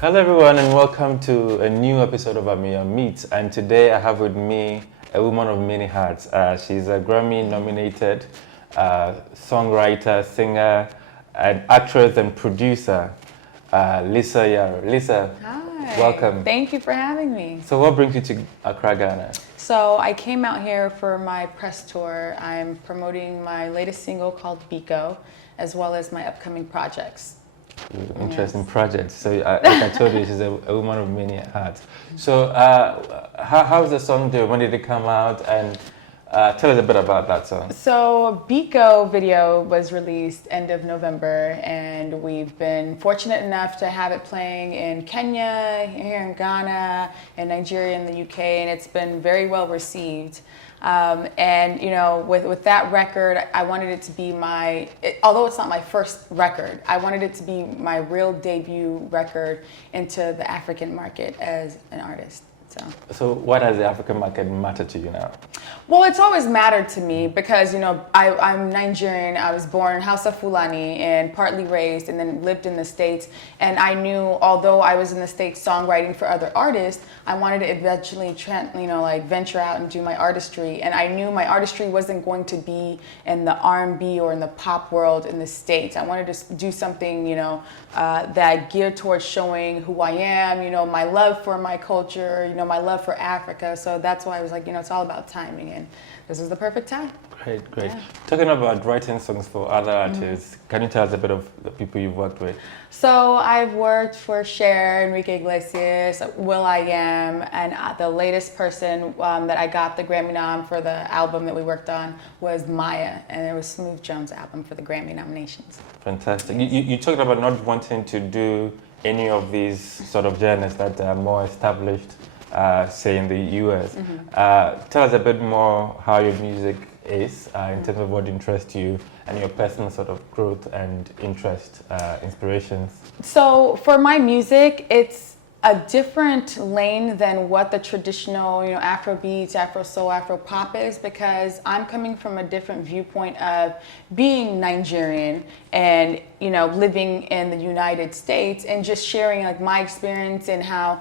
Hello everyone and welcome to a new episode of Ameyaw Meets, and today I have with me a woman of many hats. She's a Grammy-nominated songwriter, singer, and actress and producer, Lisa Yaro. Lisa, hi. Welcome. Thank you for having me. So what brings you to Accra, Ghana? So I came out here for my press tour. I'm promoting my latest single called Biko, as well as my upcoming projects. Interesting project. So like I told you, she's a woman of many hats. So how's the song doing? When did it come out? And tell us a bit about that song. So Biko video was released end of November, and we've been fortunate enough to have it playing in Kenya, here in Ghana, and Nigeria, and the UK, and it's been very well received. And you know, with that record, I wanted it to be although it's not my first record, I wanted it to be my real debut record into the African market as an artist. So why does the African market matter to you now? Well, it's always mattered to me because, you know, I'm Nigerian. I was born in Hausa Fulani and partly raised and then lived in the States. And I knew, although I was in the States songwriting for other artists, I wanted to eventually, venture out and do my artistry. And I knew my artistry wasn't going to be in the R&B or in the pop world in the States. I wanted to do something, that geared towards showing who I am, my love for my culture, my love for Africa. So that's why I was like, it's all about timing, and this is the perfect time. Great. Yeah. Talking about writing songs for other artists, can you tell us a bit of the people you've worked with? So I've worked for Cher, Enrique Iglesias, will.i.am, and the latest person that I got the Grammy nom for the album that we worked on was Maya, and it was Smooth Jones' album for the Grammy nominations. Fantastic. You talked about not wanting to do any of these sort of genres that are more established, say in the US. Tell us a bit more how your music is in terms of what interests you and your personal sort of growth and interest, inspirations. So for my music, it's a different lane than what the traditional, Afro beats, Afro soul, Afro pop is, because I'm coming from a different viewpoint of being Nigerian and, living in the United States and just sharing like my experience and how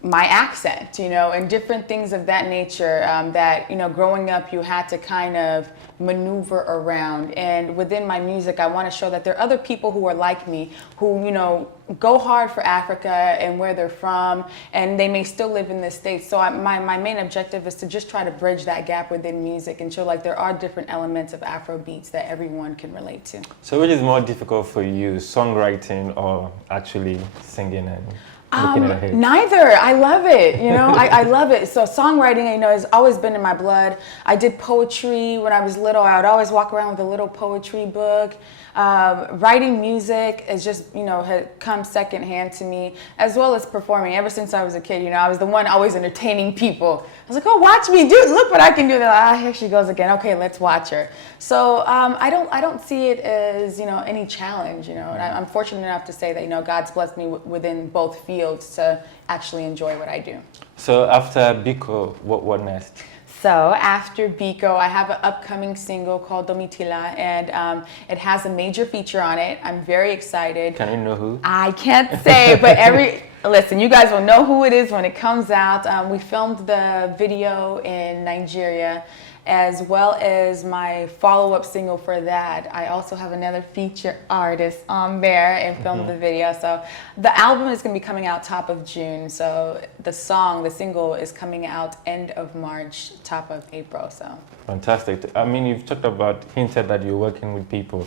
my accent, and different things of that nature that, growing up you had to kind of maneuver around. And within my music, I want to show that there are other people who are like me, who, go hard for Africa and where they're from, and they may still live in the States. So my main objective is to just try to bridge that gap within music and show like there are different elements of Afro beats that everyone can relate to. So which is more difficult for you, songwriting or actually singing and looking at a hit? Neither. I love it. I love it. So songwriting, has always been in my blood. I did poetry when I was little. I would always walk around with a little poetry book. Writing music is just, had come secondhand to me, as well as performing. Ever since I was a kid, I was the one always entertaining people. I was like, oh, watch me, dude, look what I can do. They're like, here she goes again. Okay, let's watch her. So I don't see it as, any challenge, and I'm fortunate enough to say that, God's blessed me within both fields to actually enjoy what I do. So after Biko, what next? So after Biko, I have an upcoming single called Domitila, and it has a major feature on it. I'm very excited. Can we know who? I can't say, but listen, you guys will know who it is when it comes out. We filmed the video in Nigeria, as well as my follow-up single for that. I also have another feature artist on there and filmed the video. So the album is going to be coming out top of June. So the single is coming out end of March, top of April. So fantastic. I mean, you've hinted that you're working with people.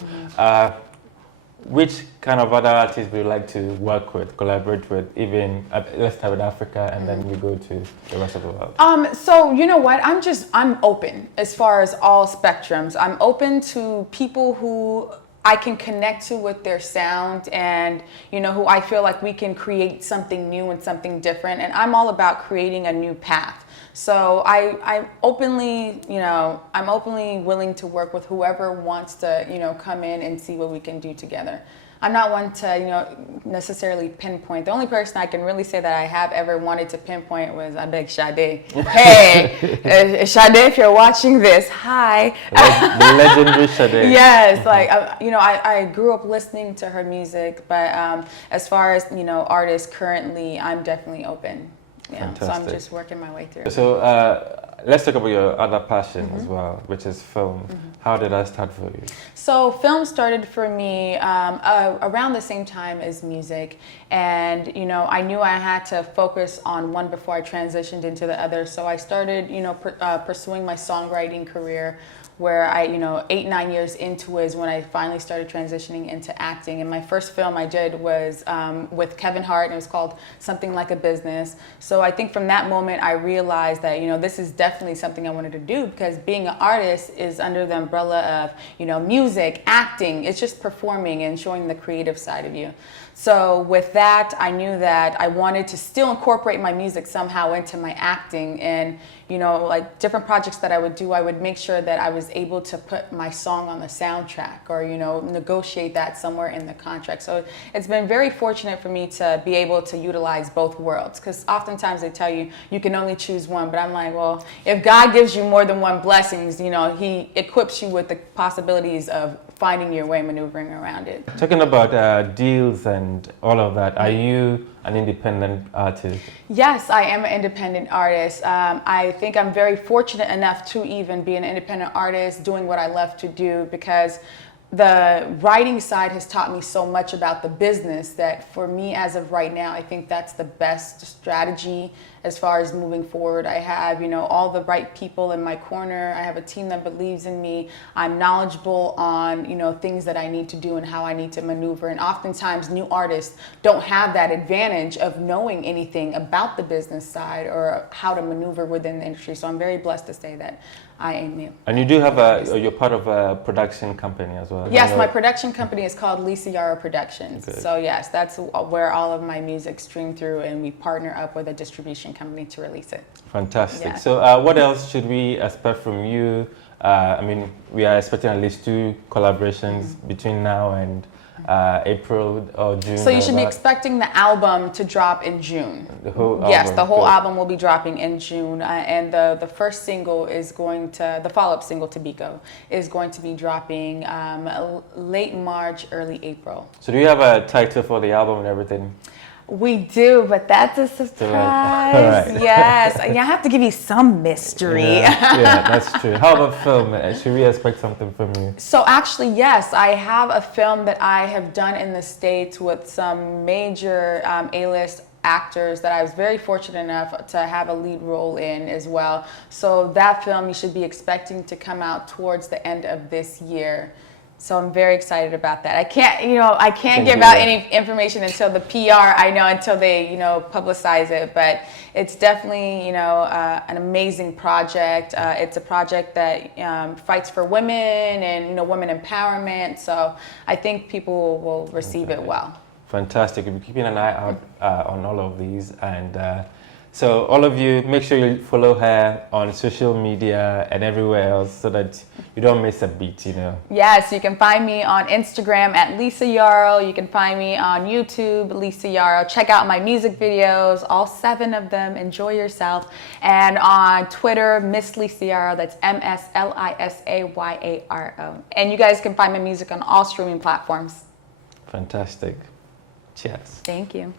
Which kind of other artists would you like to work with, collaborate with, even, let's start with Africa and then we go to the rest of the world? So you know what, I'm open as far as all spectrums. I'm open to people who I can connect to with their sound and, who I feel like we can create something new and something different. And I'm all about creating a new path. So I'm openly willing to work with whoever wants to, come in and see what we can do together. I'm not one to, necessarily pinpoint. The only person I can really say that I have ever wanted to pinpoint was, I beg, Sade. Hey, Sade, if you're watching this, hi. The legendary Sade. Yes, like, I grew up listening to her music, but as far as, artists currently, I'm definitely open. Yeah, so I'm just working my way through. So let's talk about your other passion as well, which is film. How did that start for you? So film started for me around the same time as music, and I knew I had to focus on one before I transitioned into the other. So I started pursuing my songwriting career, where I 8-9 years into is when I finally started transitioning into acting. And my first film I did was with Kevin Hart, and it was called Something Like a Business. So I think from that moment I realized that this is definitely something I wanted to do, because being an artist is under the umbrella of music, acting. It's just performing and showing the creative side of you. So with that, I knew that I wanted to still incorporate my music somehow into my acting, and like different projects that I would do, I would make sure that I was able to put my song on the soundtrack, or negotiate that somewhere in the contract. So it's been very fortunate for me to be able to utilize both worlds, because oftentimes they tell you you can only choose one, but I'm like, well, if God gives you more than one blessings, he equips you with the possibilities of finding your way, maneuvering around it. Talking about deals and all of that, are you an independent artist? Yes, I am an independent artist. I think I'm very fortunate enough to even be an independent artist doing what I love to do, because the writing side has taught me so much about the business that for me as of right now, I think that's the best strategy as far as moving forward. I have, all the right people in my corner. I have a team that believes in me. I'm knowledgeable on, things that I need to do and how I need to maneuver. And oftentimes new artists don't have that advantage of knowing anything about the business side or how to maneuver within the industry. So I'm very blessed to say that I am new. And you do have you're part of a production company as well. Yes, my production company is called Yaro Productions. Good. So yes, that's where all of my music stream through, and we partner up with a distribution company to release it. Fantastic. Yeah. So what else should we expect from you? We are expecting at least 2 collaborations between now and April or June. So you should be expecting the album to drop in June. The whole album? Yes, the whole Good. album will be dropping in June, and the first single is the follow-up single to Biko is going to be dropping late March, early April. So do you have a title for the album and everything? We do, but that's a surprise. All right. Yes, I have to give you some mystery. Yeah, that's true. How about film? Should we expect something from you? So actually, yes, I have a film that I have done in the States with some major A-list actors that I was very fortunate enough to have a lead role in as well. So that film you should be expecting to come out towards the end of this year. So I'm very excited about that. I can't give out any information until the PR, until they, publicize it, but it's definitely, an amazing project. It's a project that fights for women and, women empowerment. So I think people will receive it well. Fantastic. We'll be keeping an eye out on all of these. And so all of you, make sure you follow her on social media and everywhere else so that you don't miss a beat, Yes, you can find me on Instagram at Lisa Yaro. You can find me on YouTube, Lisa Yaro. Check out my music videos, all 7 of them. Enjoy yourself. And on Twitter, Miss Lisa Yaro. That's MSLISAYARO. And you guys can find my music on all streaming platforms. Fantastic. Cheers. Thank you.